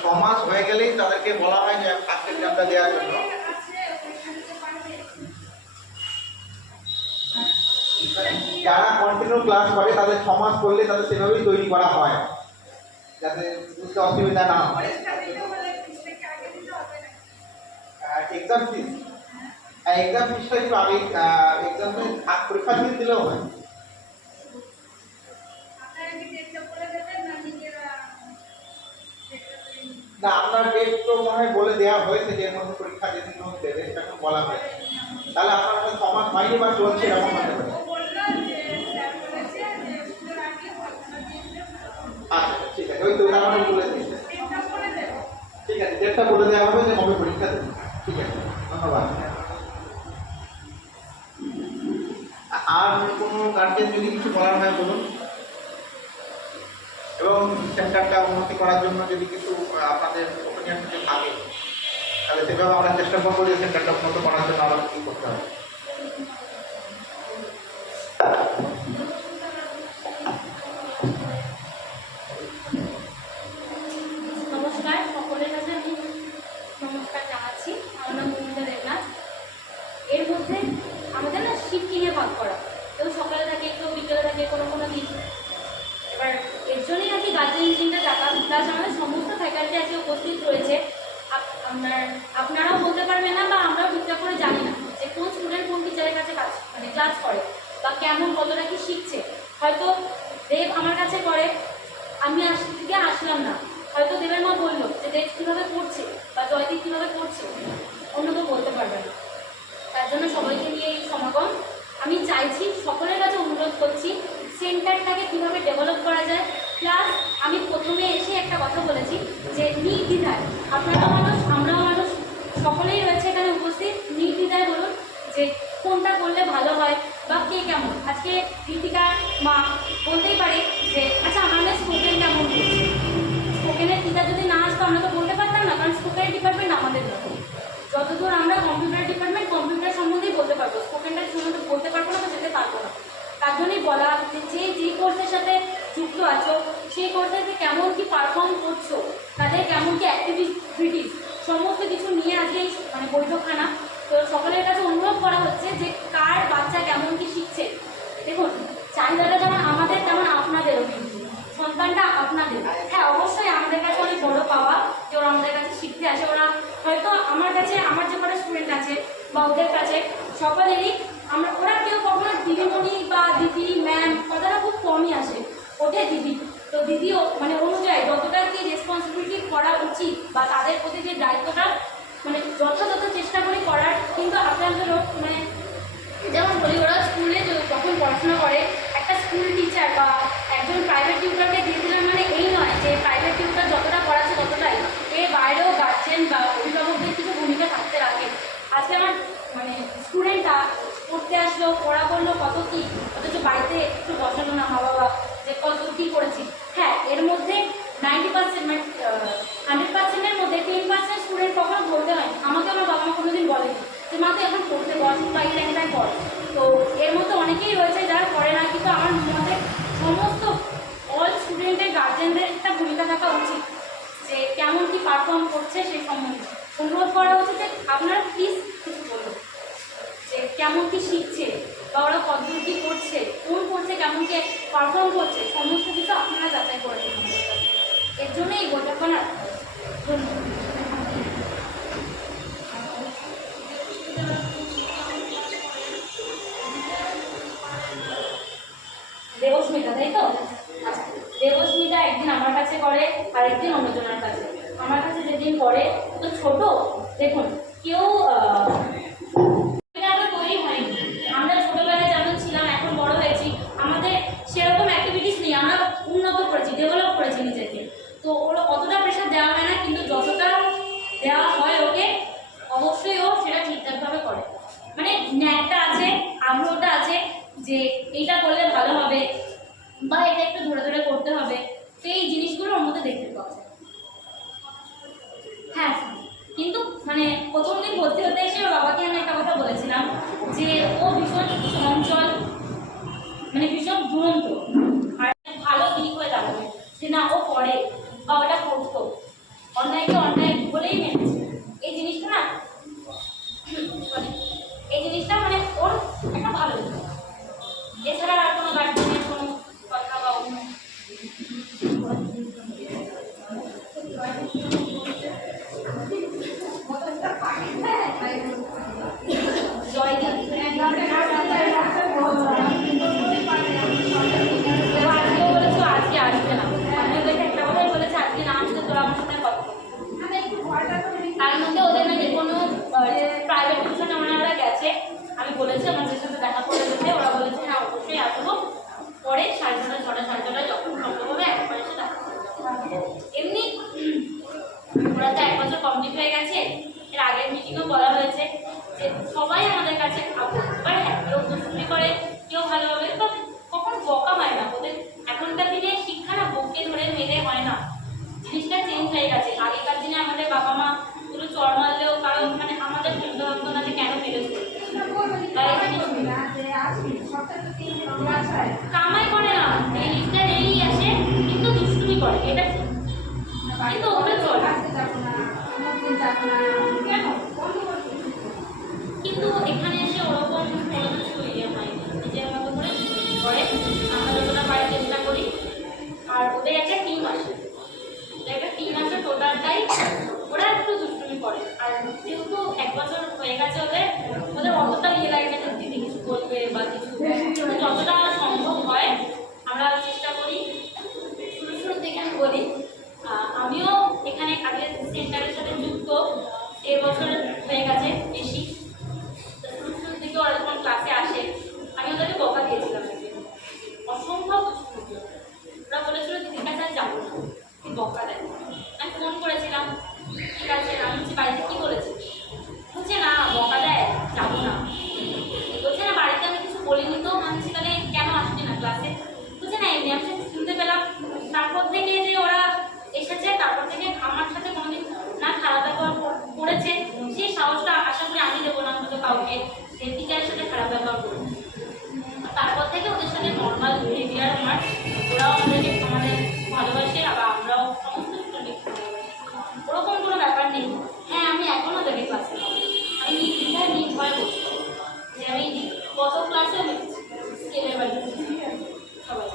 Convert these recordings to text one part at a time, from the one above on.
6 মাস হয়ে গেলেই তাদেরকে বলা হয় যে ফার্স্ট এক্সামটা দেওয়ার জন্য। যারা কন্টিনিউ ক্লাস করে তাদের 6 মাস করলে তাদের সেভাবেই তৈরি করা হয় যাতে বুঝতে অসুবিধা না হয়। এক্সাম ফিস একটু আগে এক্সামে পরীক্ষা দিয়ে দিলেও হয়। না, আপনার ডেট তো মনে হয় বলে দেওয়া হয়েছে যে এর মধ্যে পরীক্ষা যেদিন দেবে সেটা বলা হয়। তাহলে আপনার কাছে 6 মাস হয়নি বা চলছে এরকম হতে পারে। আচ্ছা ঠিক আছে, ওই তো উদাহরণ বলে দিয়েছে। ঠিক আছে, ডেটটা বলে দেওয়া হবে যে কবে পরীক্ষা দেবে। ঠিক আছে, ধন্যবাদ। আর কোনো গার্জেন যদি কিছু বলার হয় বলুন, এবং সেন্টারটা উন্নতি করার জন্য যদি কিছু আপনাদের ওপিনিয়ন থেকে থাকে তাহলে সেভাবে আমরা চেষ্টা করবো যে সেন্টারটা উন্নত করার জন্য আরও কী করতে হবে। নমস্কার, সকলের কাছে আমি নমস্কার জানাচ্ছি। আমার নাম মমিতা দেবনাথ। এর মধ্যে আমাদের না শিফট নিয়ে ভাগ করা, কেউ সকালে থাকে কেউ বিকেলে থাকে কোনো কোনো দিন। এবার এর জন্যই আর কি গার্জেন মিটিংটা ডাকা, প্লাস আমাদের সমস্ত ফ্যাকাল্টি আজকে উপস্থিত রয়েছে। আপনারাও বলতে পারবেন না বা আমরাও ঠিকঠাক করে জানি না যে কোন স্টুডেন্ট কোন টিচারের কাছে কাজ ক্লাস করে বা কেমন কতটা কি শিখছে। হয়তো দেব আমার কাছে করে, আমি থেকে আসলাম না, হয়তো দেবের মা বললো যে দেব কীভাবে পড়ছে বা জয়দীপ কীভাবে পড়ছে, অন্য কেউ বলতে পারবে না। তার জন্য সবাইকে নিয়ে এই সমাগম। আমি চাইছি, সকলের কাছে অনুরোধ করছি, সেন্টারটাকে কীভাবে ডেভেলপ করা যায়। প্লাস আমি প্রথমে এসে একটা কথা বলেছি যে নির্দ্বিধায়, আপনারাও মানুষ আমরাও মানুষ, সকলেই রয়েছে এখানে উপস্থিত, নির্দ্বিধায় বলুন যে কোনটা করলে ভালো হয় বা কে কেমন। আজকে ঋতিকার মা বলতেই পারে যে আচ্ছা আমার মেয়ে স্পোকেন কেমন করছে, স্পোকেনের টিচার যদি না আসতো আমরা তো বলতে পারতাম না, কারণ স্পোকেনের ডিপার্টমেন্ট আমাদের নয়। যতদূর আমরা কম্পিউটার ডিপার্টমেন্ট, কম্পিউটার সম্বন্ধেই বলতে পারবো, স্পোকেনটা সম্বন্ধে বলতে পারবো না বা যেতে পারবো না। তার জন্যই বলা যে যে কোর্সের সাথে যুক্ত আছো সেই কোর্সে কেমন কি পারফর্ম করছো, তাদের কেমন কি অ্যাক্টিভিটিস, সমস্ত কিছু নিয়ে আজকে মানে বৈঠকখানা। তো সকলের কাছে অনুরোধ করা হচ্ছে যে কার বাচ্চা কেমন কি শিখছে। দেখুন, চাহিদাটা যেমন আমাদের তেমন আপনাদেরও, কিন্তু সন্তানটা আপনাদের। হ্যাঁ, অবশ্যই আমাদের কাছে অনেক বড় পাওয়া যে ওরা আমাদের কাছে শিখতে আসে। ওরা হয়তো আমার কাছে, আমার যে কটা স্টুডেন্ট আছে বা ওদের কাছে সকলেরই ওরা কেউ কখনো দিদিমণি বা দিদি ম্যাম কথাটা খুব কমই আসে, ওঠে দিদি। তো দিদিও মানে অনুযায়ী যতটা কি রেসপন্সিবিলিটি করা উচিত বা তাদের প্রতি যে দায়িত্বটা মানে যথাযথ চেষ্টা করি করার। কিন্তু আপনাদেরও মানে যেমন বলি, ওরা স্কুলে যখন পড়াশোনা করে একটা স্কুল টিচার বা একজন প্রাইভেট টিউটারকে দিয়ে দিলাম মানে এই নয় যে প্রাইভেট টিউটার যতটা পড়াচ্ছে ততটাই, এর বাইরেও গার্জেন বা অভিভাবকদের কিছু ভূমিকা থাকতে রাখে। আজকে আমার মানে স্টুডেন্টটা পড়তে আসলো, পড়া করলো কত কী, অথচ বাড়িতে একটু বসালো না মা বাবা যে কত কী করেছি। হ্যাঁ, এর মধ্যে 90% মানে 100%-এর মধ্যে 10% স্টুডেন্ট কখনো বলতে হয়। আমাকে আমার বাবা মা কোনোদিন বলেনি যে মা তো এখন পড়তে বস বা এই টাইমটাই পড়। তো এর মধ্যে অনেকেই রয়েছে যারা করে না, কিন্তু আমার মতে সমস্ত অল স্টুডেন্টের গার্জেনদের একটা ভূমিকা থাকা উচিত যে কেমন কি পারফর্ম করছে সেই সম্বন্ধে অনুরোধ করা উচিত যে আপনারা প্লিজ কিছু বলুন যে কেমন কি শিখছে বা ওরা কতদূর কী করছে, কোন করছে, কেমন কি পারফর্ম করছে, সমস্ত কিছু আপনারা যাচাই করে দিন। এর জন্য এই বৈঠকখানা। ধন্যবাদ। দেবস্মিতা, তাই তো? আচ্ছা, দেবস্মিতা একদিন আমার কাছে করে আর একদিন অন্যজনের কাছে। আমার কাছে যেদিন করে তো ছোট, দেখুন কেউ তৈরি হয়নি। আমরা ছোটবেলায় যেমন ছিলাম এখন বড় হয়েছি, আমাদের সেরকম অ্যাক্টিভিটিস নেই, আমরা উন্নত করেছি, ডেভেলপ করেছি নিজেকে। তো ওরা অতটা প্রেশার দেওয়া হয় না, কিন্তু যতটা দেওয়া হয় ওকে অবশ্যই ও সেটা ঠিকঠাকভাবে করে। মানে ন্যাকটা আছে, আগ্রহটা আছে যে এইটা করলে ভালো হবে বা এটা একটু ধরে ধরে করতে হবে। তো এই জিনিসগুলো ওর মধ্যে দেখতে পাওয়া যায়। হ্যাঁ, কিন্তু মানে প্রথম দিন ভর্তি হতে এসে ওর বাবাকে আমি একটা কথা বলেছিলাম যে ও ভীষণ চঞ্চল, মানে ভীষণ দুরন্ত, আর ভালো দিক হয়ে দাঁড়াবে যে না ও পড়ে বা ওটা করতো। অন্য আছে, আমি বলেছি আমাদের সাথে দেখা করে যেতে, ওরা বলেছে হ্যাঁ অবশ্যই আসবো, পরে 6:30 6:30 6:30 যখন সম্ভব হবে একবার এসে দেখা করে যাবো। এমনি ওরা তো 1 বছর কমপ্লিট হয়ে গেছে, এর আগের মিটিংও বলা হয়েছে যে সবাই আমাদের কাছে এবার কেউ দুষ্টুমি করে, কেউ ভালোভাবে, তো কখন বকা হয় না ওদের। এখনকার দিনে শিক্ষা না বকে ধরে মেরে হয় না, জিনিসটা চেঞ্জ হয়ে গেছে। আগেকার দিনে আমাদের বাবা মা পুরো চড় মারলেও কারণ মানে আমাদের চিন্তা ভাবনা না যে কেন মেরেছে, কামাই করে না, ডেইলিটা ডেইলি আসে কিন্তু দুষ্টুমি করে, এটা ঠিক। কিন্তু ওটা চলে কেন, কিন্তু এখানে এসে ওরকম কোনো কিছু ইয়ে হয়নি, নিজের মতো করে করে আমরা যতটা পারি চেষ্টা করি। আর ওদের একটা টিম আসে, টোটালটাই ওরা একটু দুষ্টুমি করে। আর যেহেতু 1 বছর হয়ে গেছে ওদের অতটা ইয়ে লাগে না দিদি কিছু বলবে বা কিছু, যতটা সম্ভব হয় আমরা চেষ্টা করি। শুরু থেকে আমি বলি আমিও এখানে কাজের সেন্টারের সাথে যুক্ত 1 বছর হয়ে গেছে বেশি। শুরু থেকে ওরা যখন ক্লাসে আসে আমি ওদেরকে বকা দিয়েছিলাম, অসম্ভব দুষ্টুমি। ওরা বলেছিল দিদির কাছে আর যাবো না, বকা দেয়। আমি ফোন করেছিলাম, ঠিক আছে, আমি বলছি বাড়িতে কী বলেছি, বলছে না বকা দেয় যাবো না, বলছে না বাড়িতে আমি কিছু বলিনি তো। আমি বলছি তাহলে কেন আসছি না ক্লাসে, বলছে না এমনি আমি শুনতে পেলাম। তারপর থেকে যে ওরা এসেছে তারপর থেকে আমার সাথে কোনোদিন না খারাপ ব্যবহার করেছে, সেই সাহসটা আশা করি আমি দেবো না অন্তত কাউকে যে টিচারের সাথে খারাপ ব্যবহার করবে। তারপর থেকে ওদের সাথে নর্মাল বিহেভিয়ার আমার, ওরাও আমাদেরকে আমাদের ভালোবাসে, আবার আমরাও সমস্ত স্টুডেন্ট ওরকম কোনো ব্যাপার নেই। হ্যাঁ আমি এখনও দেখি ক্লাসে আমি নির্ভয় বলছি যে আমি কত ক্লাসেও দেখছি স্কেলের বাড়ি সবাই।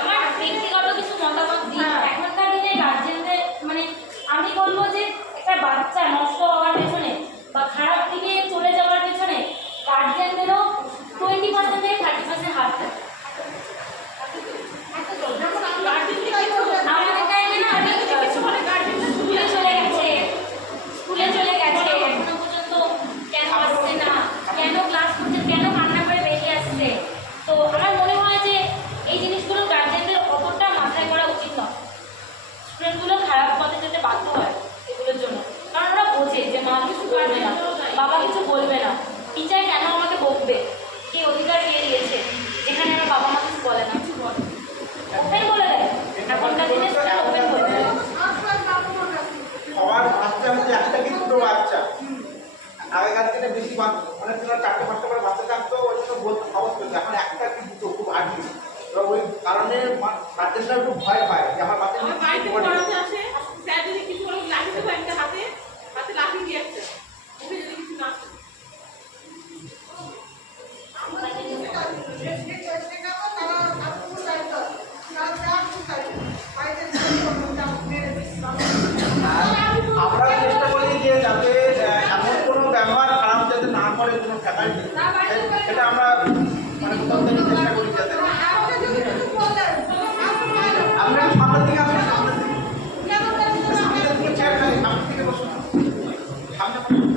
আমার ব্যক্তিগত কিছু মতামত দিই, এখনকার দিনে গার্জেনদের মানে আমি বলবো যে একটা বাচ্চা নষ্ট হওয়ার পেছনে বা খারাপ দিকে চলে যাওয়ার পেছনে গার্জেনদেরও 20% থেকে 30% হাত থাকে। আমাদের টাইমে না স্কুলে চলে গেছে এখনো পর্যন্ত কেন আসছে না, কেন ক্লাস করছে, কেন কান্না করে বেরিয়ে আসছে। তো আমার মনে হয় যে এই জিনিসগুলো গার্জেনদের অতটা মাথায় করা উচিত নয়। স্টুডেন্টগুলো খারাপ পথে যেতে বাধ্য হয় এগুলোর জন্য, কারণ ওরা বোঝে যে মা কিছু পারবে না, বাবা কিছু বলবে না, টিচার কেন আমাকে বকবে, সেই অধিকার দিয়ে দিয়েছে যেখানে আমার বাবা মা কিছু বলে না, কিছু বলে ওপেন বলে দেয়। এখনকার দিনে ওপেন বলে দেয় সবার বাচ্চা হচ্ছে একটা কি দুটো বাচ্চা। আগেকার দিনে বেশি অনেক সময় 4-5টা করে বাচ্চা থাকতো, ওই জন্য বলতে খবর পেত। এখন একটা কি দুটো খুব আর্জি, ওই কারণে বাচ্চারা খুব ভয় পায় যে আমার বাচ্চা আমরা চেষ্টা করি যে যাতে এমন কোনো ব্যবহার খারাপ যাতে না করে কোনো ফ্যাকাল্টি, সেটা আমরা মানে কোথাও থেকে চেষ্টা করি যাতে। আমরা সামনের দিকে আসি, সামনের দিকে চেয়ার খালি, সামনের দিকে বসুন, সামনে আপনি আসুন,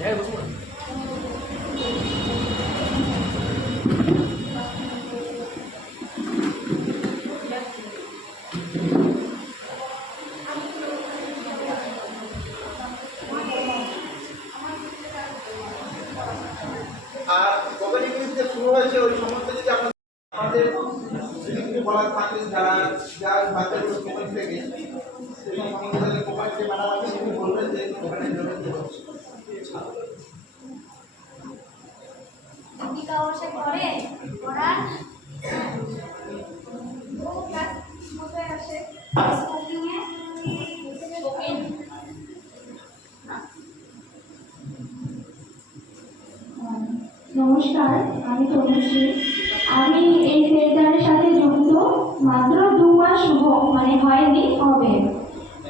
হ্যাঁ বসুন। আর গত যে শুরু হয়েছে ওই সমস্ত যদি আমাদের যদি বলার থাকে যারা বাচ্চাগুলো কোম্পানি থেকে সেই সমস্ত কোম্পানি যে ম্যাডাম আছে তিনি বলবেন যে ওখানে জন্য কি হচ্ছে। দীপিকা অবশ্যই করে পড়ার ও ক্লাস বলছি। আমি এই সেন্টারের সাথে যুক্ত মাত্র 2 মাস হয়নি, হবে।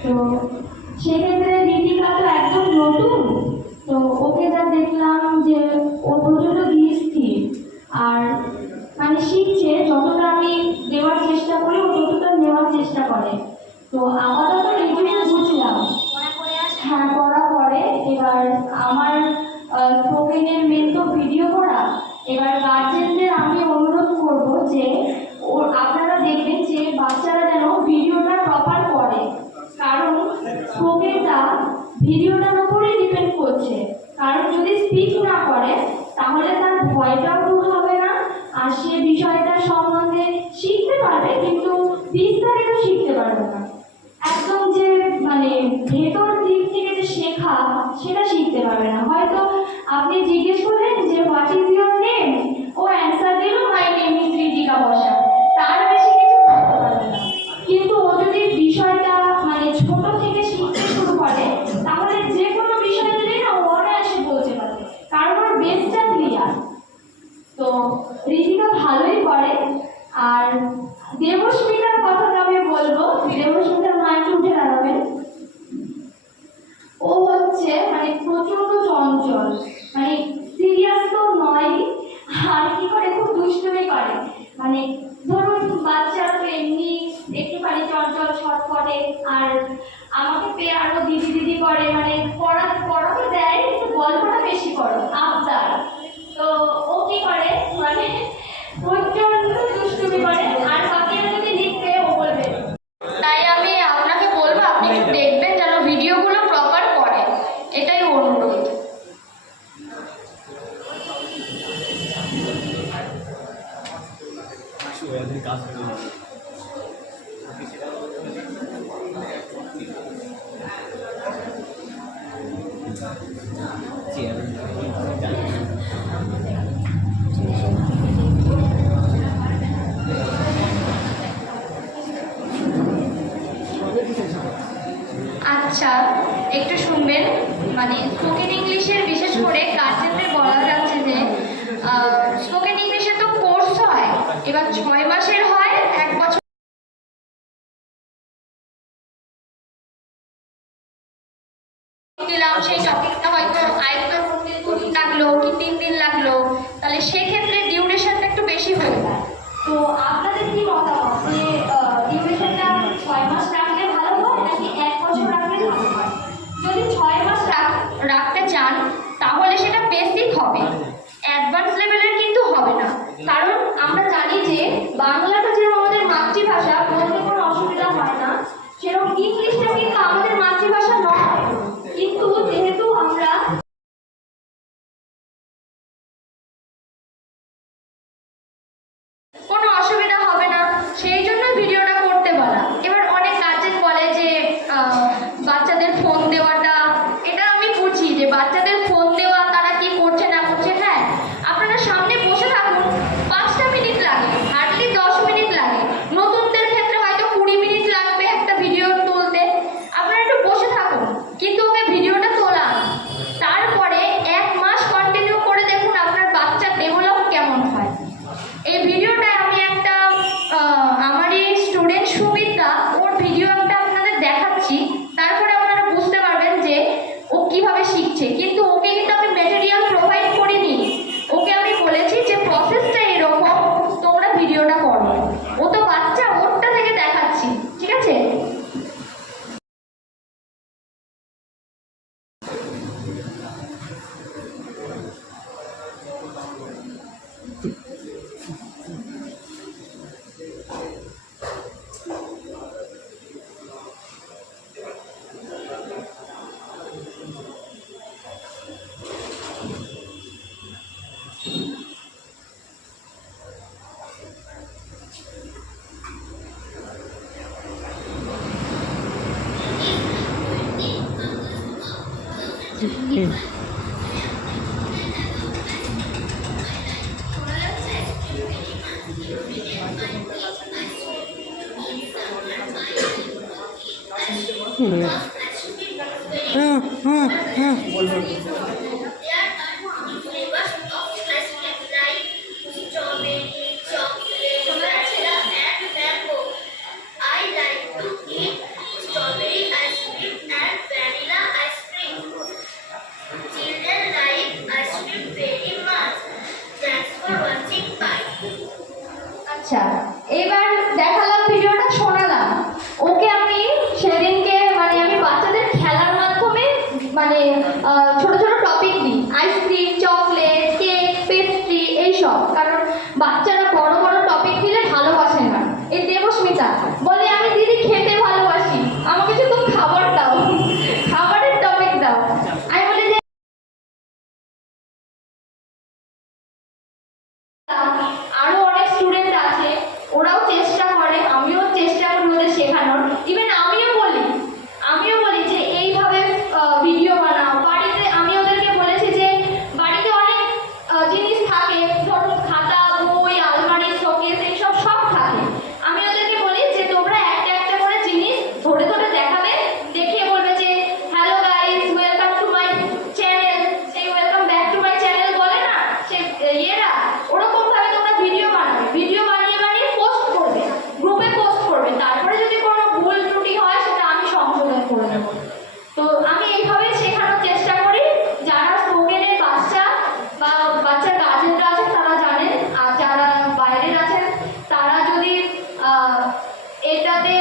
তো সেক্ষেত্রে দীপিকা তো একদম নতুন। তো ওকে যা দেখলাম যে ও প্রচণ্ড ধীর আর শিখছে, যতটা আমি দেওয়ার চেষ্টা করি ও ততটা নেওয়ার চেষ্টা করে। তো আপাতত এইটুকু বুঝলাম। হ্যাঁ, পড়া করে। এবার আমার স্পোকেনের মেন তো ভিডিও করা। এবার গার্জেনদের আমি অনুরোধ করব যে আপনারা দেখবেন যে বাচ্চারা যেন ভিডিওটা প্রপার করে, কারণ স্পোকেনটা ভিডিওটার উপরেই ডিপেন্ড করছে। কারণ যদি স্পিচ না করে তাহলে তার ভয়টাও দূর হবে না, আর সে বিষয়টা সম্বন্ধে শিখতে পারবে কিন্তু বিস্তারিত শিখতে পারবে না। একদম যে ভেতর দিক থেকে যে শেখা সেটা শিখতে পারবে না। হয়তো আপনি জিজ্ঞেস করলেন যে হোয়াট ইজ ইউর নেম, ও অ্যান্সার দিল my name is Ritika Basak, তার বেশি কিছু করতে পারবে না। কিন্তু ও যদি বিষয়টা ছোট থেকে শিখতে শুরু করে তাহলে যে কোনো বিষয় দিলেই না ও অনায়াসে বলতে পারবে, কারণ ওর বেসটা ক্লিয়ার। তো ঋতিকা ভালোই করে। আর দেবস্মিতার কথাটা আমি বলবো, দেবস্মিতার মা একটু উঠে দাঁড়াবেন। ও হচ্ছে প্রচন্ড চঞ্চল, সিরিয়াস তো নয়, আর কি করে খুব দুষ্টুমি করে। ধরুন বাচ্চারা তো এমনি একটুখানি চঞ্চল ছটফটে, আর আমাকে পেয়ে আরো দিদি দিদি করে, পড়াতে দেয় কিন্তু গল্পটা বেশি করো আবদার। তো ও কি করে প্রচন্ড দুষ্টুমি করে, আর বাকিরা যদি লিখবে ও বলবে। তাই আমি আপনাকে বলবো আপনি একটু দেখবেন যেন ভিডিওগুলো প্রপার করে, এটাই অনুরোধ। আচ্ছা, একটু শুনবেন। স্পোকেন ইংলিশের বিশেষ করে গার্জেনদের বলা যাচ্ছে যে স্পোকেন ইংলিশে তো কোর্স হয়, এবার 6 মাসের হয়, 1 বছর দিলাম, সেই টপিকটা হয়তো আয়ত্ত করতে 2 দিন লাগলো কি 3 দিন লাগলো, তাহলে সেক্ষেত্রে ডিউরেশনটা একটু বেশি হয়ে যায়। তো আপনাদের কি মতামত যে ডিউরেশনটা 6 মাস রাখলে ভালো হয় নাকি 1 বছর রাখলে ভালো হয়? যদি 6 মাস রাখতে চান তাহলে সেটা বেসিক হবে, অ্যাডভান্স লেভেলের কিন্তু হবে না। কারণ আমরা জানি যে বাংলাটা যেরকম আমাদের মাতৃভাষা, বলতে কোনো অসুবিধা হয় না, সেরকম ইংলিশটা কিন্তু আমাদের মাতৃভাষা নয়। কিন্তু যেহেতু আমরা কোনো অসুবিধা হবে না, সেই জন্য ভিডিওটা করতে বলা। এবার অনেক গার্জেন বলে যে বাচ্চাদের ফোন দেওয়াটা, এটা আমি বুঝি যে বাচ্চাদের ফোন দেওয়া তারা কি করছে না করছে। হ্যাঁ, আপনারা সামনে বসে থাকুন, 5টা মিনিট লাগে, হার্ডলি 10 মিনিট লাগে। নতুনদের ক্ষেত্রে হয়তো 20 মিনিট লাগবে একটা ভিডিও তুলতে। আপনারা একটু বসে থাকুন, কিন্তু ওকে ভিডিওটা তোলান। তারপরে 1 মাস কন্টিনিউ করে দেখুন আপনার বাচ্চা ডেভেলপ কেমন হয়। এই ভিডিওটা আমি একটা আমারই স্টুডেন্ট সুমিতা, ওর ভিডিও একটা আপনাদের দেখাচ্ছি, তারপরে আপনারা বুঝতে পারবেন যে ও কিভাবে শিখছে। কিন্তু ওকে কিন্তু আমি ম্যাটেরিয়াল প্রোভাইড করিনি, ওকে আমি বলেছি যে প্রসেসটা এরকম, তোমরা ভিডিওটা করো। ও তো বাচ্চা, ওরটা থেকে দেখাচ্ছি, ঠিক আছে? They are type of syllabus of classical আচ্ছা, এবার দেখালাম ভিডিওটা, শোনালাম। ওকে আমি সেদিনকে মানে আমি বাচ্চাদের খেলার মাধ্যমে মানে ছোট ছোট টপিক দিই, আইসক্রিম, চকলেট, কেক, পেস্ট্রি এইসব, কারণ বাচ্চারা বড় বড় টপিক দিলে ভালোবাসে না। এই দেবস্মিতা বলে আমি দিদি খেতে ভালোবাসি, আমাকে শুধু খাবার দাও, খাবারের টপিক দাও। আমি বলি যে আরো অনেক স্টুডেন্ট আছে, ওরাও চেষ্টা করে, আমিও চেষ্টা করি ওদের শেখানোর। ইভেন আমিও বলি যে এইভাবে ভিডিও বানাও। বাড়িতে আমি ওদেরকে বলেছি যে বাড়িতে অনেক জিনিস থাকে, ধরো খাতা, বই, আলমারি, শোকেস, এইসব সব থাকে। আমি ওদেরকে বলি যে তোমরা একটা একটা করে জিনিস ধরে ধরে দেখাবে, দেখিয়ে বলবে যে hello guys, welcome to my channel. সেই welcome back to my channel বলে না সে ইয়েরা, ওরকম ভাবে তোমরা ভিডিও বানাবে, ভিডিও বানিয়ে বানিয়ে পোস্ট করবে, গ্রুপে পোস্ট করবে। তারপরে যদি কোনো ভুল ত্রুটি হয় সেটা আমি সংশোধন করে দেবো। তো আমি এইভাবে শেখানোর চেষ্টা করি। যারা স্পোকেনের বাচ্চা বা বাচ্চার গার্জেনরা আছেন তারা জানেন, আর যারা বাইরের আছেন তারা যদি এটাতে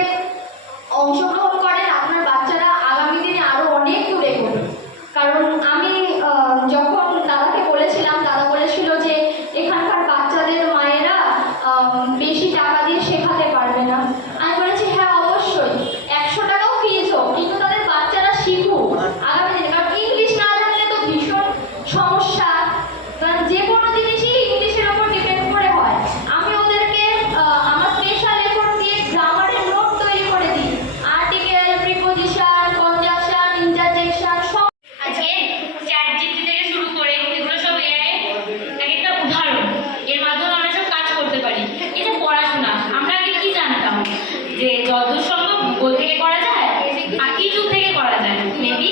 অংশগ্রহণ করেন, আপনার বাচ্চারা আগামী দিনে আরো অনেক দূর এগোবে। কারণ আমি যখন দাদাকে বলেছিলাম, দাদা বলেছিল যে এখানকার বাচ্চাদের মায়েরা বেশি টাকা দিয়ে শেখাতে পারবে না। আমি বলেছি হ্যাঁ অবশ্যই, 100 টাকাও ফিজ হোক, কিন্তু তাদের বাচ্চারা শিখুক আগামী দিনে। কারণ ইংলিশ না জানলে তো ভীষণ সমস্যা, কারণ যে কোনো জিনিসই ইংলিশের ওপর ডিপেন্ড করে হয়। আমি ওদেরকে আমার স্পেশাল এফোর্ট দিয়ে গ্রামারের নোট তৈরি করে দিই, আর্টিকেল, প্রিপোজিশন, কনজাংশন, ইন্টারজেকশন সব। আজকে চ্যাটজিপিটি থেকে শুরু করে এগুলো সব এআই এক একটা উদাহরণ, এর মাধ্যমে আমরা সব কাজ করতে পারি। এই যে পড়াশোনা, আমরা আগে কি জানতাম যে যতদূর সম্ভব গুগল থেকে করা যায় আর ইউটিউব থেকে করা যায়, মেবি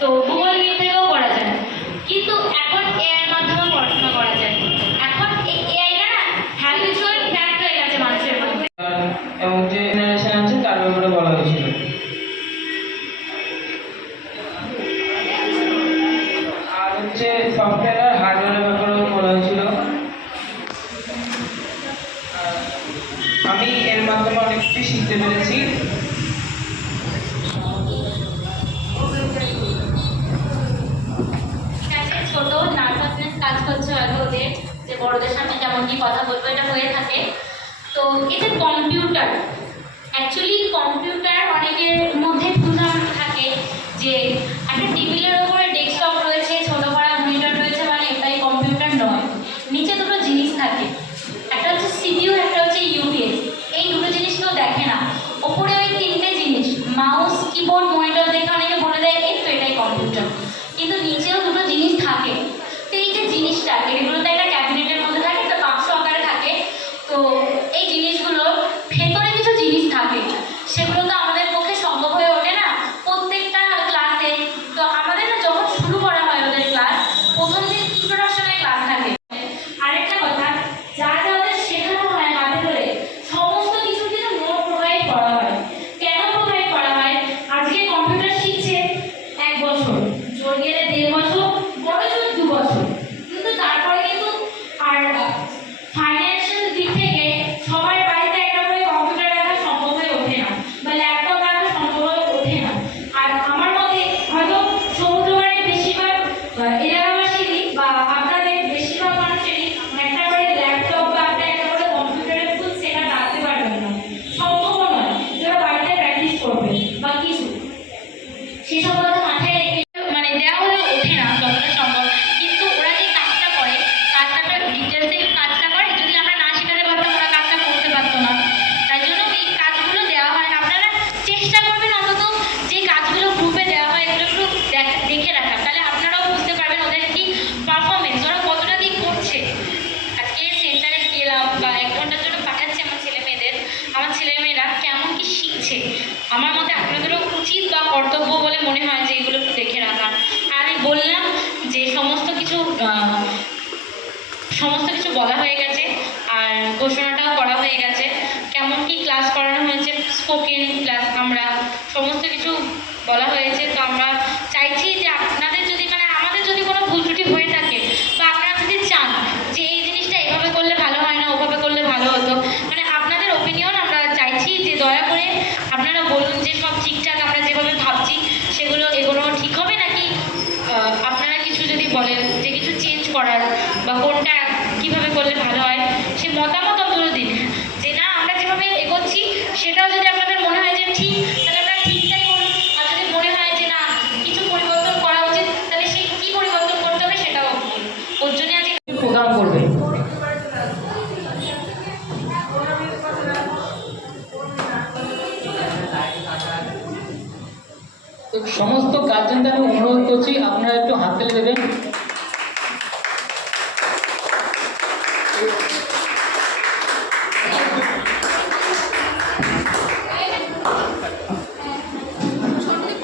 তো গুগল মিট থেকেও করা যায়, কিন্তু এখন এআই এর মাধ্যমে পড়াশোনা করা যায়। এখন এই এআইটা না হ্যাবিচুয়াল ফ্যাক্ট হয়ে গেছে মানুষের মধ্যে। এবং যে জেনারেশন আছে তার ব্যাপারে বলা হয়েছিল। আর হচ্ছে সফটওয়্যার আর হার্ডওয়্যারের ব্যাপারেও বলা হয়েছিল। আমি এর মাধ্যমে অনেক কিছু শিখতে পেরেছি। ছোট নার্ভাসনেস কাজ করছে হয়তো ওদের, যে বড়দের সামনে যেমন কি কথা বলবো, এটা হয়ে থাকে। তো এটা কম্পিউটার, অ্যাকচুয়ালি কম্পিউটার অনেকের মধ্যে ভুল থাকে যে একটা টেবিলের ওপরে ডেস্কটপ রয়েছে, ছোট করা মনিটর রয়েছে, মানে এটাই কম্পিউটার নয়। নিচে দুটো জিনিস থাকে, একটা হচ্ছে সিপিইউ, একটা হচ্ছে ইউপিএস। এই দুটো জিনিস কেউ দেখে না। ওপরে ওই তিনটে জিনিস, মাউস, কিবোর্ড, মনিটর দেখে অনেকে বলে দেয় এই তো এটাই কম্পিউটার, কিন্তু নিচেও দুটো জিনিস থাকে। তো এই যে জিনিসটা, এগুলোতে একটা ক্যাবিনেটের মধ্যে থাকে, একটা বাক্স আকারে থাকে। তো এই জিনিসগুলোর ভেতরে কিছু জিনিস থাকে, সেগুলো তো আমাদের পক্ষে সম্ভব হয়ে ওঠে না প্রত্যেকটা ক্লাসে। তো আমাদের না যখন শুরু করা হয় ওদের ক্লাস, প্রথম দিন ইন্ট্রোডাকশনের ক্লাস থাকে। আরেকটা কথা, যা যা ওদের শেখানো হয় হাতে ধরে সমস্ত কিছু কিন্তু নোট প্রোভাইড করা হয়। কেন প্রোভাইড করা হয়? আজকে কম্পিউটার শিখছে 1 বছর, জোর গেলে 1.5 বছর, বড় জোর 2 বছর, কিন্তু তারপরে কিন্তু আর ফাইন্যান্সিয়াল দিক থেকে সবার বাড়িতে একটা করে কম্পিউটার রাখা সম্ভব হয়ে ওঠে না, বা ল্যাপটপ রাখা সম্ভব হয়ে ওঠে না। আর আমার মতে হয়তো সমুদ্রপাড়ের বেশিরভাগ এলাকাবাসীরই বা আপনাদের বেশিরভাগ মানুষেরই একটা করে ল্যাপটপ বা একটা করে কম্পিউটারের ফুল সেটা রাখতে পারবেন না, সম্ভব নয়। যারা বাড়িতে প্র্যাকটিস করবে বা কিছু সেসব কথা মাথায় রেখে মানে দেওয়া হলে ওঠে না যতটা সম্ভব। কিন্তু ওরা যে কাজটা করে, কাজটা ডিটেলসে কাজটা করে, যদি আমরা না শেখাতে পারতাম ওরা কাজটা করতে পারতো না। তাই জন্য এই কাজগুলো দেওয়া হয়। আপনারা চেষ্টা করবেন অন্তত যে কাজগুলো গ্রুপে দেওয়া হয় এগুলো একটু দেখে রাখা, তাহলে আপনারাও বুঝতে পারবেন ওদের কি পারফরমেন্স, ওরা কতটা কি করছে। আজকে সেন্টারে গেলাম বা 1 ঘন্টার জন্য পাঠাচ্ছি আমার ছেলেমেয়েরা কেমন কি শিখছে। আমার মতে আপনাদেরও উচিত বা কর্তব্য বলে মনে হয় যে এগুলো একটু দেখে রাখা। আর আমি বললাম যে সমস্ত কিছু বলা হয়ে গেছে, আর ঘোষণাটাও করা হয়ে গেছে, কেমন কি ক্লাস করানো হয়েছে, স্পোকেন ক্লাস, আমরা সমস্ত কিছু বলা হয়েছে। তো আমরা চাইছি যে আপনাদের যদি মানে আমাদের যদি কোনো ভুল ত্রুটি হয়ে থাকে বা আপনারা যদি চান যে এই জিনিসটা এভাবে করলে ভালো হয় না, ওভাবে করলে ভালো হতো, মতামত তুলে দিন যে না আমরা যেভাবে এগোচ্ছি সেটাও যদি আপনাদের মনে হয় যে ঠিক, তাহলে আমরা ঠিকটাই বলুন। আর যদি মনে হয় যে না কিছু পরিবর্তন করা উচিত, তাহলে সেই কী পরিবর্তন করতে হবে সেটাও বলুন। ওর জন্য আজকে প্রদান করবে। তো সমস্ত গার্জেনদের আমি অনুরোধ করছি আপনারা একটু হাত তালি দেবেন।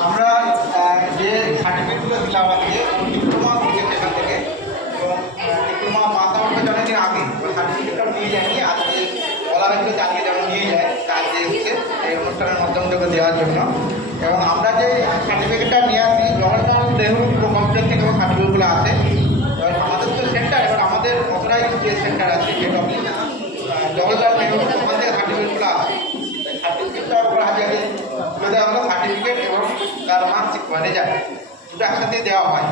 আমরা যে সার্টিফিকেটগুলো দিলাম আমাদেরকে ডিপ্লোমা থেকে সেখান থেকে, এবং ডিপ্লোমা পাস আউট হয়ে অনেকদিন আগে ওই সার্টিফিকেটটা নিয়ে যায়নি। আজকে বলা হয়েছিল যে আজকে যেমন নিয়ে যায়, কাজে এসেছে এই অনুষ্ঠানের মাধ্যম থেকে দেওয়ার জন্য। এবং আমরা যে সার্টিফিকেটটা নিয়ে আসি জওহরলাল নেহরু কমপ্লেক্স থেকে সার্টিফিকেটগুলো আসে। এবার আমাদের তো সেন্টার, এবার আমাদের অথরাইজ যে সেন্টার আছে যেটা জওহরলাল নেহরু ওখান থেকে সার্টিফিকেটগুলো আসে। সার্টিফিকেটটা ওরা হাজির তুলে দেওয়া হলো, সার্টিফিকেট এবং তার মার্কশিট বা রেজাল্ট দুটো একসাথে দেওয়া হয়।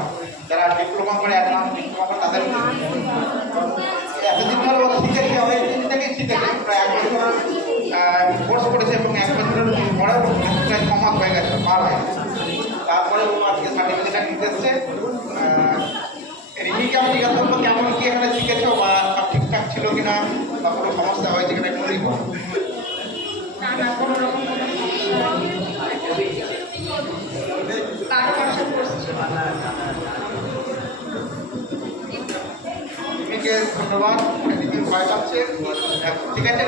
যারা ডিপ্লোমা করে অ্যাডভান্স ডিপ্লোমা করে তাদের এতদিন ধরে ওরা শিখেছে, অনেক দিন থেকেই শিখেছে, প্রায় 1 বছর কোর্স করেছে এবং 1 বছরের পরেও প্রায় 6 মাস হয়ে গেছে, পার হয়ে গেছে। তারপরে ও আজকে সার্টিফিকেটটা নিতে এসছে। রিমিকে আমি জিজ্ঞাসা করবো কেমন কি এখানে শিখেছো বা সব ঠিকঠাক ছিল কিনা বা কোনো সমস্যা হয়েছে কিনা একটু বলবো। না না কোনো রকম কোনো কারো পাশে বসছে। রিমিকে ধন্যবাদ, রিমি ভয় পাচ্ছে, ঠিক আছে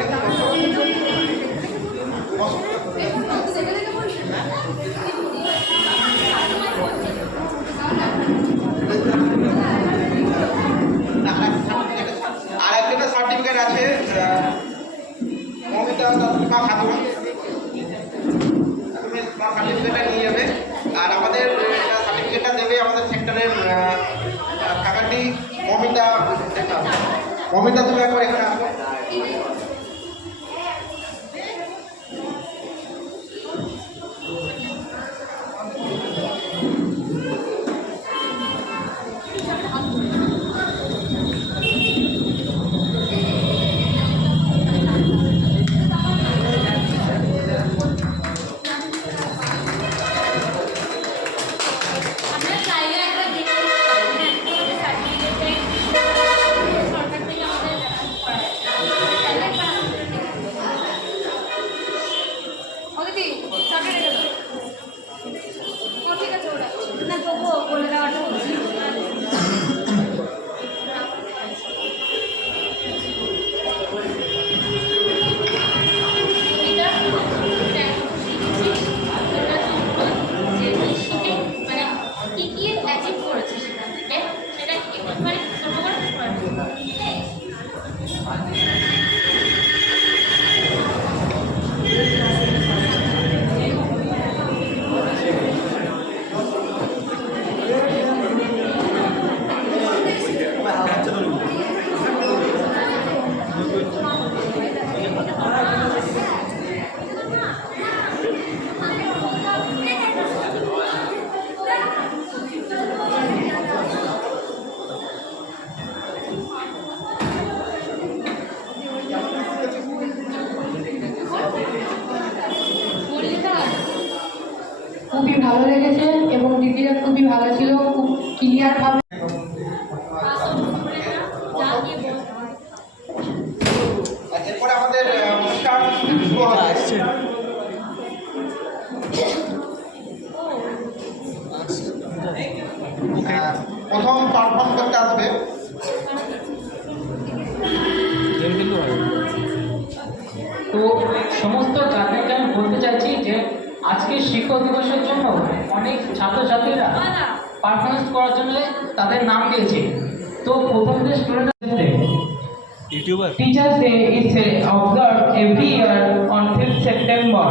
বসো। আর একজনের সার্টিফিকেট আছে মমিতা দাসিমা খাতুন, তুমি সার্টিফিকেটটা নিয়ে যাবে। আর আমাদের সার্টিফিকেটটা দেবে আমাদের সেক্টরের ফ্যাকাল্টি মমিতা। মমিতা তুমি একবার এখানে আসো। আমরা চাইলে একবার দেখে সার্টিফিকেটে সরকার থেকে আমাদের অদিতি চাকরি রেখে দাও। ও ঠিক আছে ওরা না তবুও বলে দেওয়াটা উচিত। এটা শিখে মানে কি কি অ্যাচিভ করেছে সেখান থেকে সেটা একটুখানি ছোটো করে খুবই ভালো লেগেছে এবং দিদিরা খুবই ভালো ছিল, খুব ক্লিয়ার ভাবে। এরপরে আমাদের অনুষ্ঠান শুরু হবে। প্রথম পারফর্ম করতে আসবে তো সমস্ত গার্জেনকে আমি বলতে চাইছি যে আজকে শিক্ষক দিবসের জন্য অনেক ছাত্রছাত্রীরা পারফরমেন্স করার জন্য তাদের নাম দিয়েছে। তো প্রথম যে student Teachers Day is observed every year on 5th September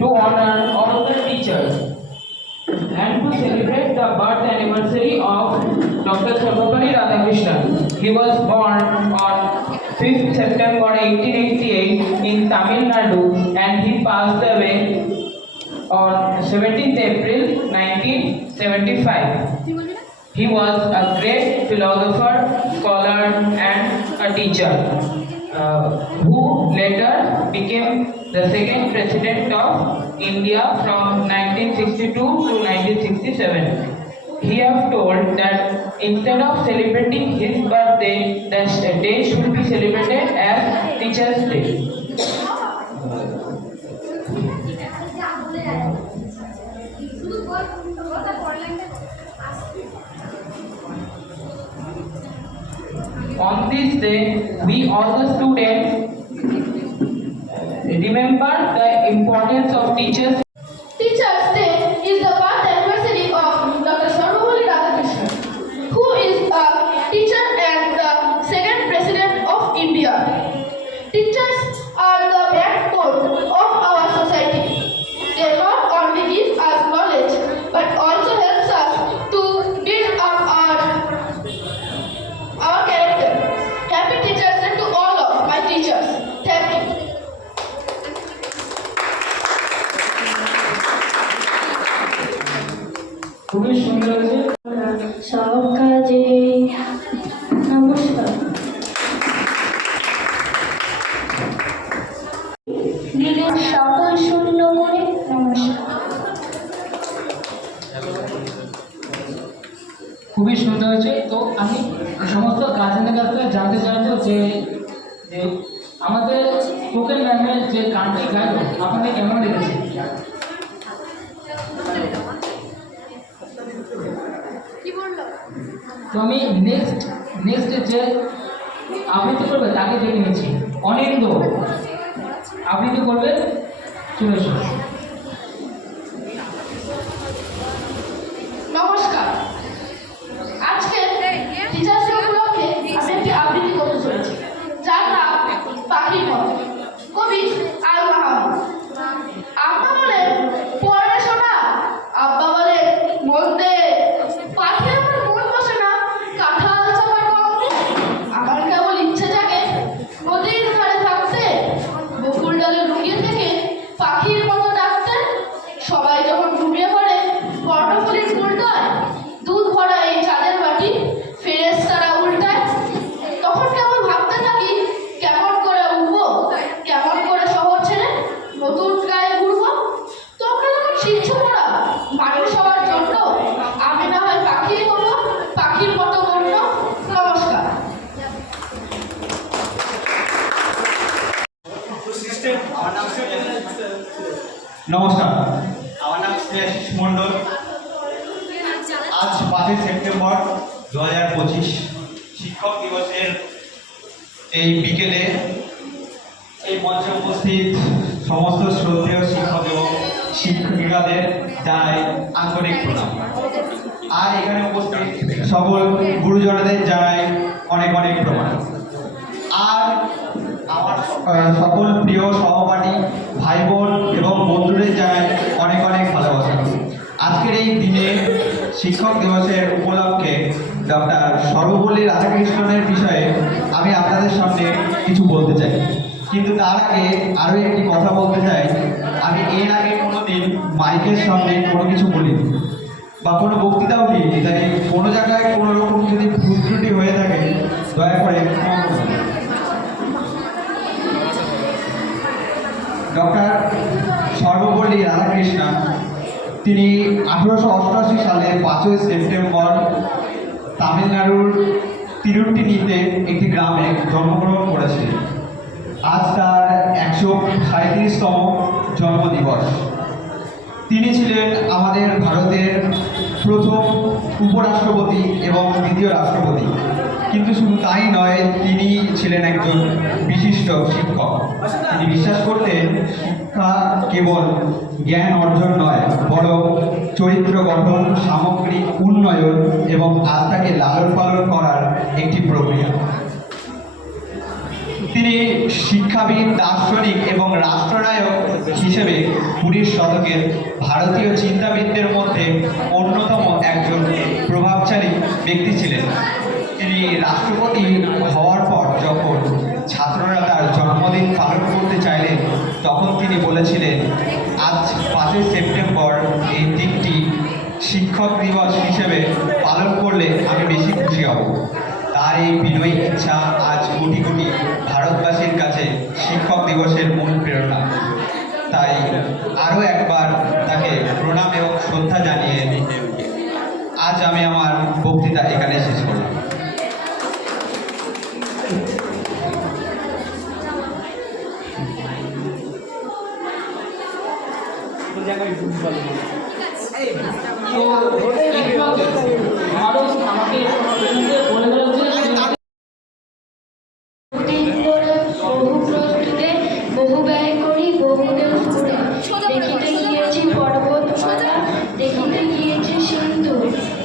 to honor all the teachers and to celebrate the birth anniversary of Dr. Sarvapalli Radhakrishnan. He was born on 5th September 1888 in Tamil Nadu and he passed away on 17th April 1975. He was a great philosopher, scholar and a teacher. who later became the second president of India from 1962 to 1967. He have told that instead of celebrating his birthday, the day should be celebrated as Teachers' Day. On this day, we all the students remember the importance of teachers. Teachers' Day is the birth anniversary of Dr. Sarvapalli Radhakrishnan, who is a teacher and the second president of India. Teachers are the backbone of our society. They not only give us knowledge but also helps us to build up our character. Happy Teachers' Day to all of my teachers. Thank you. খুবই সুন্দর হয়েছে। সব কাজে নমস্কার। দিনের সকল শূন্য করে নমস্কার। খুবই সুন্দর হয়েছে। তো আমি সমস্ত গার্জেনের কাছ থেকে জানতে চাইবো যে যে আমাদের স্পোকেন ম্যামের যে গানটি গাইলো আপনাদের কেমন লেগেছে? কি বললো? তো আমি নেক্সট যে আবৃত্তি করবে তাকে ডেকে নিচ্ছি। অনিন্দ আবৃত্তি করবে, চলে এসো। নমস্কার। আজকে টিচার্স ডে উপলক্ষে আমি একটি আবৃত্তি করতে চলেছি, যার নাম পাখির মতো। কবি আল মাহমুদ। আব্বা বলে পড়বে শোনা, আব্বা বলে মন দে, পাখি আমার মন বসে না, কাঁঠাল চাপার কমতে। আমার কেবল ইচ্ছে জাগে নদীর ধারে থাকতে, বকুল ডালে লুকিয়ে থেকে পাখির মতো ডাকতে। সবাই যখন ঘুমিয়ে পড়ে কর্ণফুলীর উল্টায়, দুধ ভরা এই চাঁদের বাটি ফেরেশতারা উল্টায়। তখন কেমন ভাবতে থাকি, কেমন করে উঠবো, কেমন করে শহর ছেড়ে নতুন গায়ে ঘুরবো। তোমরা যখন শিখছো মোরা মানুষ হওয়ার জন্য, আমি না হয় পাখি হবো, পাখির মতো বন্য। নমস্কার। নমস্কার, আমার নাম শ্রেয়াশিস মণ্ডল। আজ 5 সেপ্টেম্বর 2025 শিক্ষক দিবসের এই বিকেলে এই মঞ্চে উপস্থিত সমস্ত শ্রদ্ধেয় শিক্ষক এবং শিক্ষিকাদের জানাই আন্তরিক প্রণাম। আর এখানে উপস্থিত সকল গুরুজনদের জানাই অনেক অনেক প্রণাম। আর আমার সকল প্রিয় সহপাঠী ভাই বোন এবং বন্ধুদের জানাই অনেক অনেক ভালোবাসা। আজকের এই দিনে শিক্ষক দিবসের উপলক্ষে ডক্টর সর্বপল্লী রাধাকৃষ্ণনের বিষয়ে আমি আপনাদের সামনে কিছু বলতে চাই। কিন্তু তার আগে আরও একটি কথা বলতে চাই। আমি এর আগে কোনোদিন মাইকের সামনে কোনো কিছু বলিনি বা কোনো বক্তৃতাও দিইনি, তাই কোনো জায়গায় কোনো রকম যদি ভুল ত্রুটি হয়ে থাকে দয়া করে ক্ষমা করবেন। ডক্টর সর্বপল্লী রাধাকৃষ্ণন তিনি 1888 সালে 5 সেপ্টেম্বর তামিলনাড়ুর তিরুট্টিনিতে একটি গ্রামে জন্মগ্রহণ করেছিলেন। আজ তার 137তম জন্মদিবস। তিনি ছিলেন আমাদের ভারতের প্রথম উপরাষ্ট্রপতি এবং দ্বিতীয় রাষ্ট্রপতি। কিন্তু শুধু তাই নয়, তিনি ছিলেন একজন বিশিষ্ট শিক্ষক। তিনি বিশ্বাস করতেন শিক্ষা কেবল জ্ঞান অর্জন নয়, বরং চরিত্র গঠন, সামগ্রিক উন্নয়ন এবং আত্মাকে লালন পালন করার একটি প্রক্রিয়া। তিনি শিক্ষাবিদ, দার্শনিক এবং রাষ্ট্রনায়ক হিসেবে 20 শতকের ভারতীয় চিন্তাবিদদের মধ্যে অন্যতম একজন প্রভাবশালী ব্যক্তি ছিলেন। তিনি রাষ্ট্রপতি হওয়ার পর যখন ছাত্ররা তার জন্মদিন পালন করতে চাইলেন, তখন তিনি বলেছিলেন, আজ 5 সেপ্টেম্বর এই দিনটি শিক্ষক দিবস হিসেবে পালন করলে আমি বেশি খুশি হব। তার এই বিনয়ী ইচ্ছা আজ কোটি কোটি ভারতবাসীর দিবসের মূল প্রেরণা। তাই আরও একবার তাকে প্রণাম এবং শ্রদ্ধা জানিয়ে আজ আমি আমার বক্তৃতা এখানে শেষ করলাম। বহুদিন ধরে বহু প্রস্তুতে বহু ব্যয় করি বহু ঢেউ ঘুরে দেখিতে গিয়েছি পর্বতমালা দেখিতে গিয়েছি সিন্ধু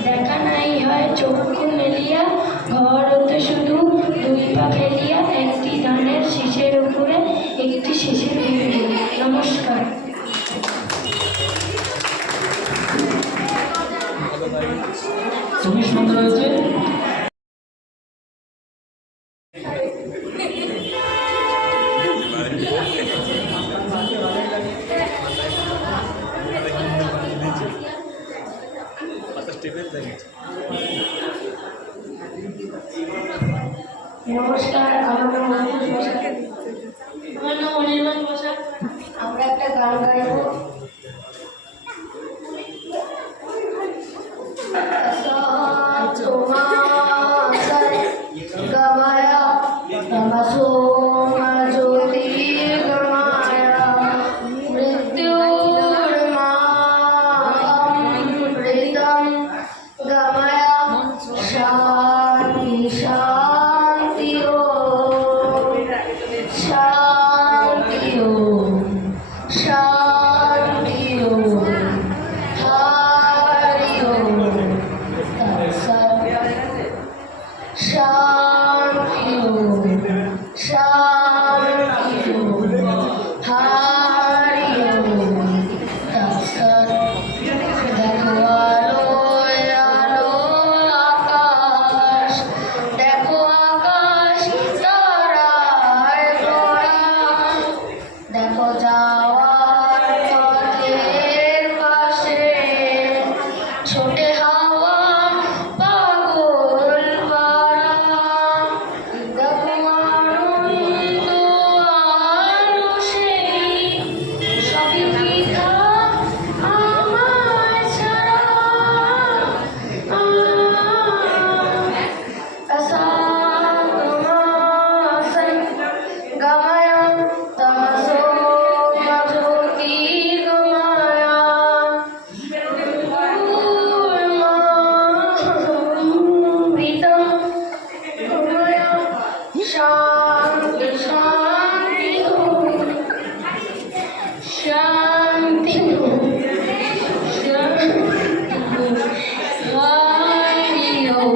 দেখা নাই হয় চক্ষু মেলিয়া ঘর হতে শুধু দুই পা ফেলিয়া একটি ধানের শীষের উপরে একটি শীষের বিন্দু। নমস্কার। খুবই সুন্দর হয়েছে। নমস্কার, আমার নাম অনির্বাণ বসাক। আমার নাম অনির্বাণ বসাক। আমরা একটা গান গাইব। গমায়া তমসো মা জ্যোতির্গমায়া মৃত্যুর্মা অমৃতম গমায়া শান্তি শান্তি ওম শান্তি ওম শান্তি ওম হরি ওম তৎসৎ। শান্তি ওম শান্তি ওম হরি ওম তৎসৎ। দেখো আলোয় আলো আকাশ, দেখো আকাশ তারায় ভরা, দেখো যাওয়ার পথের পাশে ছোটে হাওয়া পাগল পারা, দেখো আনন্দ আলো সেই সবই বৃথা আমার ছাড়া। অসান্তমাসং গময়া তমসো মা জ্যোতির্গময়া মৃত্যুর্মা গময়া শান্তি শান্তি ওম শান্তি ওম শান্তি ওম হরি ওম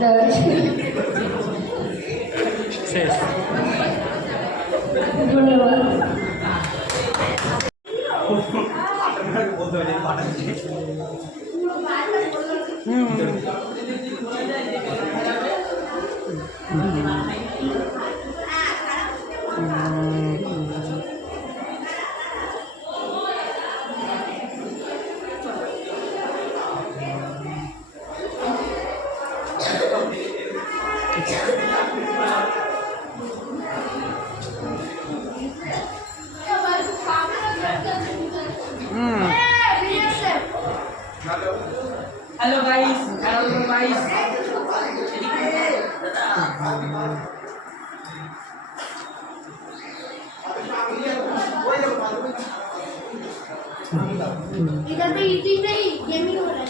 তৎসৎ। ধন্যবাদ। Hello guys, hello guys. इधर पे ईटिंग नहीं गेमिंग हो रहा है।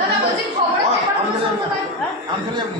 দাদা বলছি খবর আমি চলে যাবো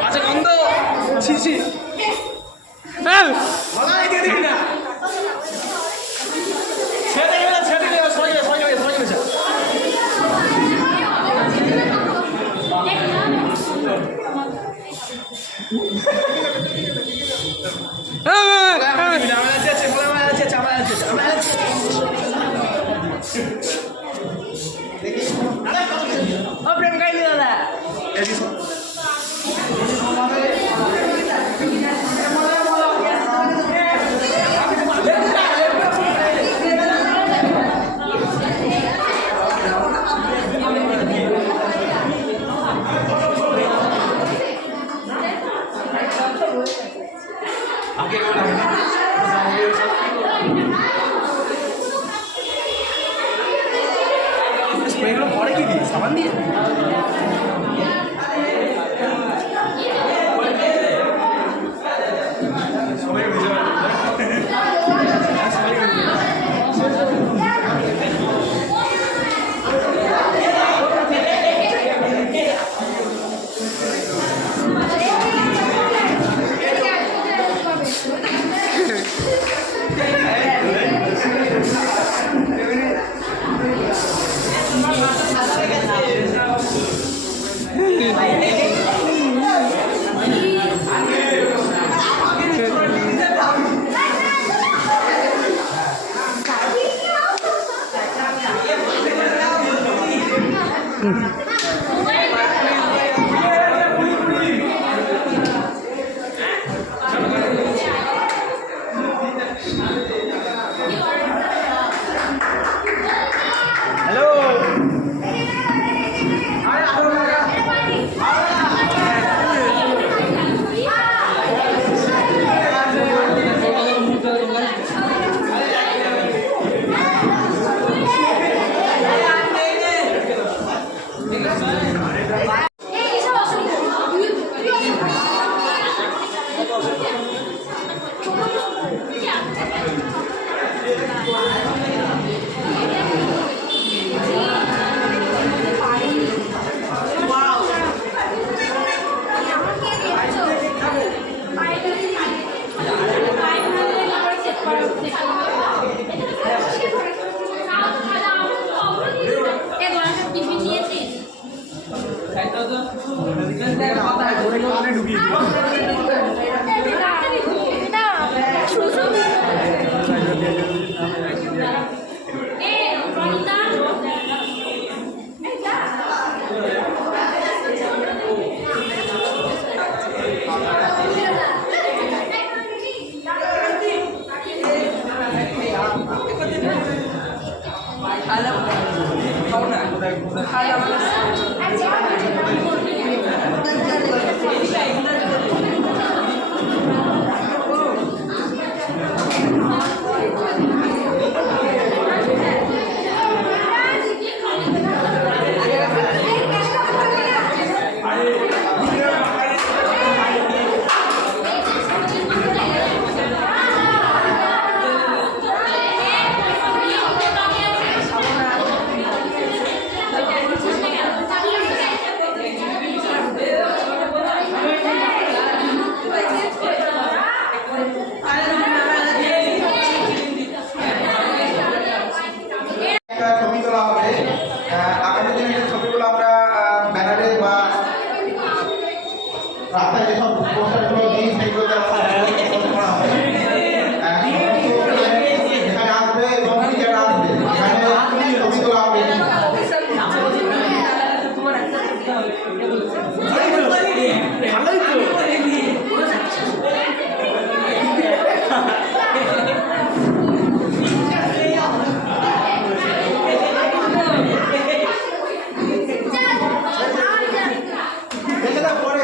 আচ্ছা গন্ধ ছি ছি ভালো দিয়ে দিবি না ছেড়ে গেলে সরে গেছে স্প্রেগুলো পরে কি দিয়ে সাবান দিয়ে পরে